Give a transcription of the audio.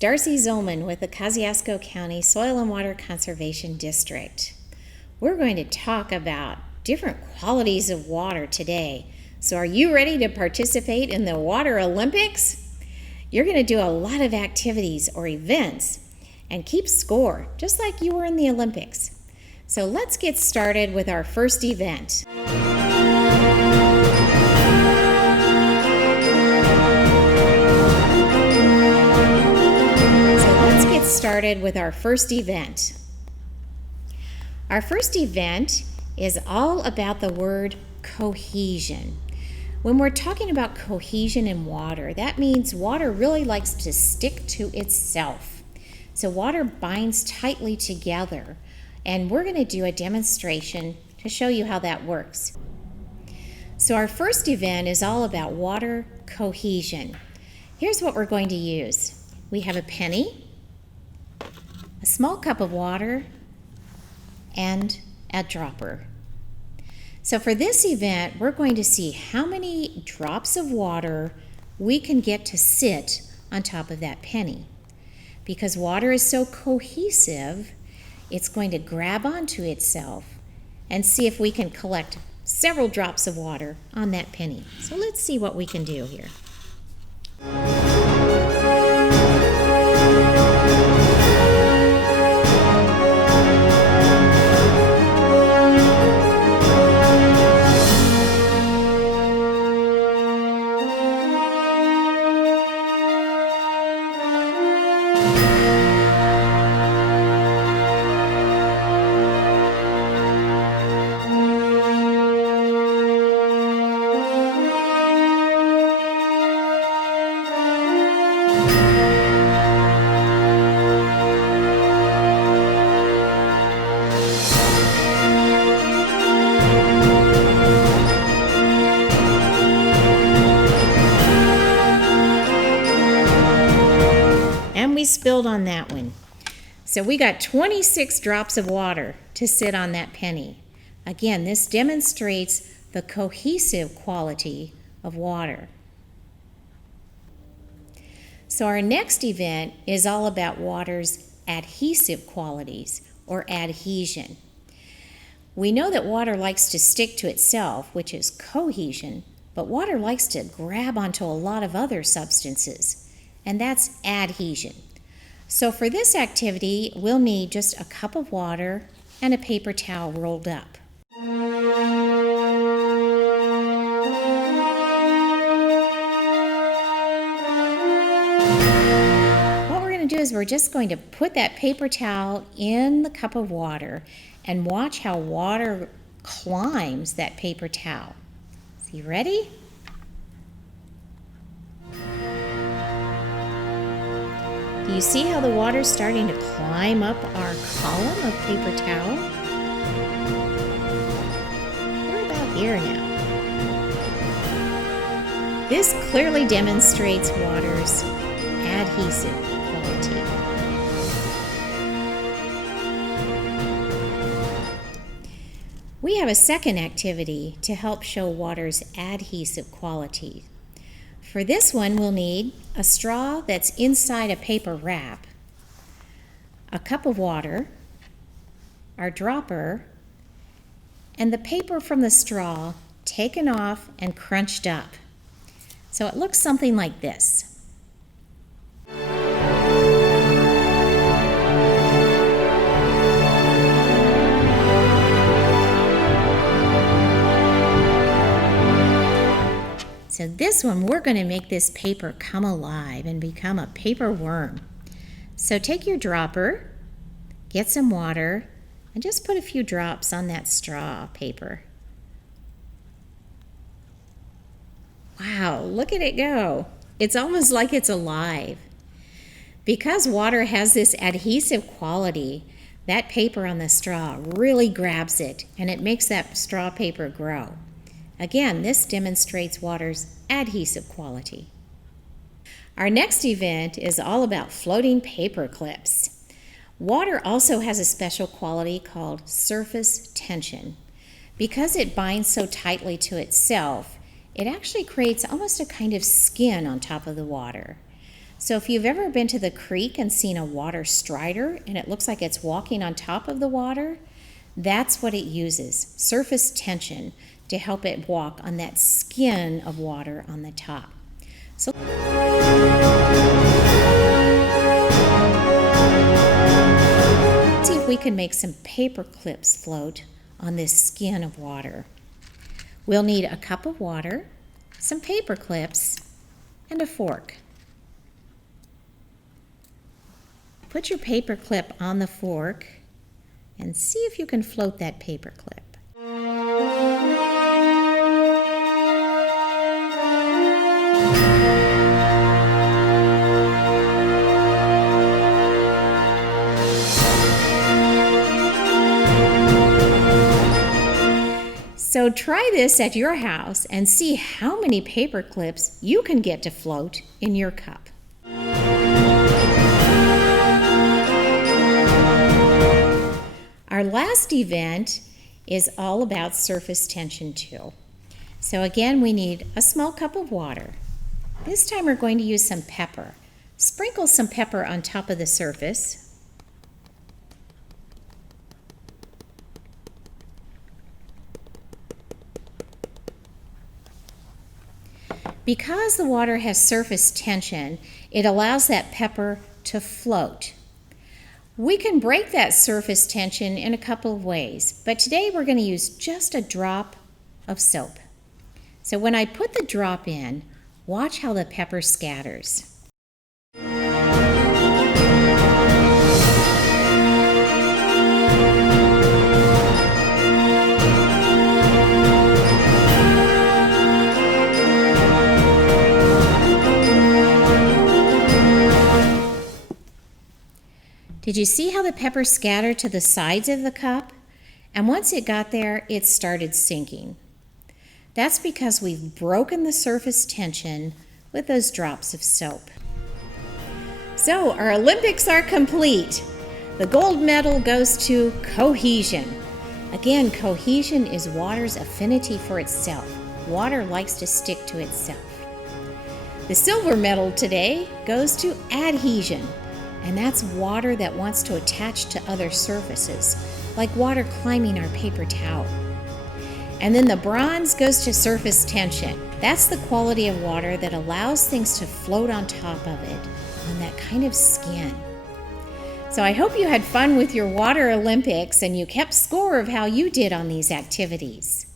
Darci Zolman with the Kosciuszko County Soil and Water Conservation District. We're going to talk about different qualities of water today. So are you ready to participate in the Water Olympics? You're going to do a lot of activities or events and keep score, just like you were in the Olympics. So let's get started with our first event. Our first event is all about the word cohesion. When we're talking about cohesion in water, that means water really likes to stick to itself. So water binds tightly together, and we're going to do a demonstration to show you how that works. So our first event is all about water cohesion. Here's what we're going to use. We have a penny, a small cup of water, and a dropper. So for this event, we're going to see how many drops of water we can get to sit on top of that penny. Because water is so cohesive, it's going to grab onto itself and see if we can collect several drops of water on that penny. So let's see what we can do here. We spilled on that one. So we got 26 drops of water to sit on that penny. Again, this demonstrates the cohesive quality of water. So our next event is all about water's adhesive qualities, or adhesion. We know that water likes to stick to itself, which is cohesion, but water likes to grab onto a lot of other substances, and that's adhesion. So for this activity, we'll need just a cup of water and a paper towel rolled up. What we're going to do is we're just going to put that paper towel in the cup of water and watch how water climbs that paper towel. So you ready? Do you see how the water's starting to climb up our column of paper towel? We're about here now. This clearly demonstrates water's adhesive quality. We have a second activity to help show water's adhesive quality. For this one, we'll need a straw that's inside a paper wrap, a cup of water, our dropper, and the paper from the straw taken off and crunched up. So it looks something like this. So this one, we're going to make this paper come alive and become a paper worm. So take your dropper, get some water, and just put a few drops on that straw paper. Wow, look at it go. It's almost like it's alive. Because water has this adhesive quality, that paper on the straw really grabs it, and it makes that straw paper grow. Again, this demonstrates water's adhesive quality. Our next event is all about floating paper clips. Water also has a special quality called surface tension. Because it binds so tightly to itself, it actually creates almost a kind of skin on top of the water. So if you've ever been to the creek and seen a water strider and it looks like it's walking on top of the water, that's what it uses, surface tension, to help it walk on that skin of water on the top. So let's see if we can make some paper clips float on this skin of water. We'll need a cup of water, some paper clips, and a fork. Put your paper clip on the fork and see if you can float that paper clip. So try this at your house and see how many paper clips you can get to float in your cup. Our last event is all about surface tension too. So again, we need a small cup of water. This time we're going to use some pepper. Sprinkle some pepper on top of the surface. Because the water has surface tension, it allows that pepper to float. We can break that surface tension in a couple of ways, but today we're going to use just a drop of soap. So when I put the drop in, watch how the pepper scatters. Did you see how the pepper scattered to the sides of the cup? And once it got there, it started sinking. That's because we've broken the surface tension with those drops of soap. So our Olympics are complete. The gold medal goes to cohesion. Again, cohesion is water's affinity for itself. Water likes to stick to itself. The silver medal today goes to adhesion. And that's water that wants to attach to other surfaces, like water climbing our paper towel. And then the bronze goes to surface tension. That's the quality of water that allows things to float on top of it, on that kind of skin. So I hope you had fun with your Water Olympics and you kept score of how you did on these activities.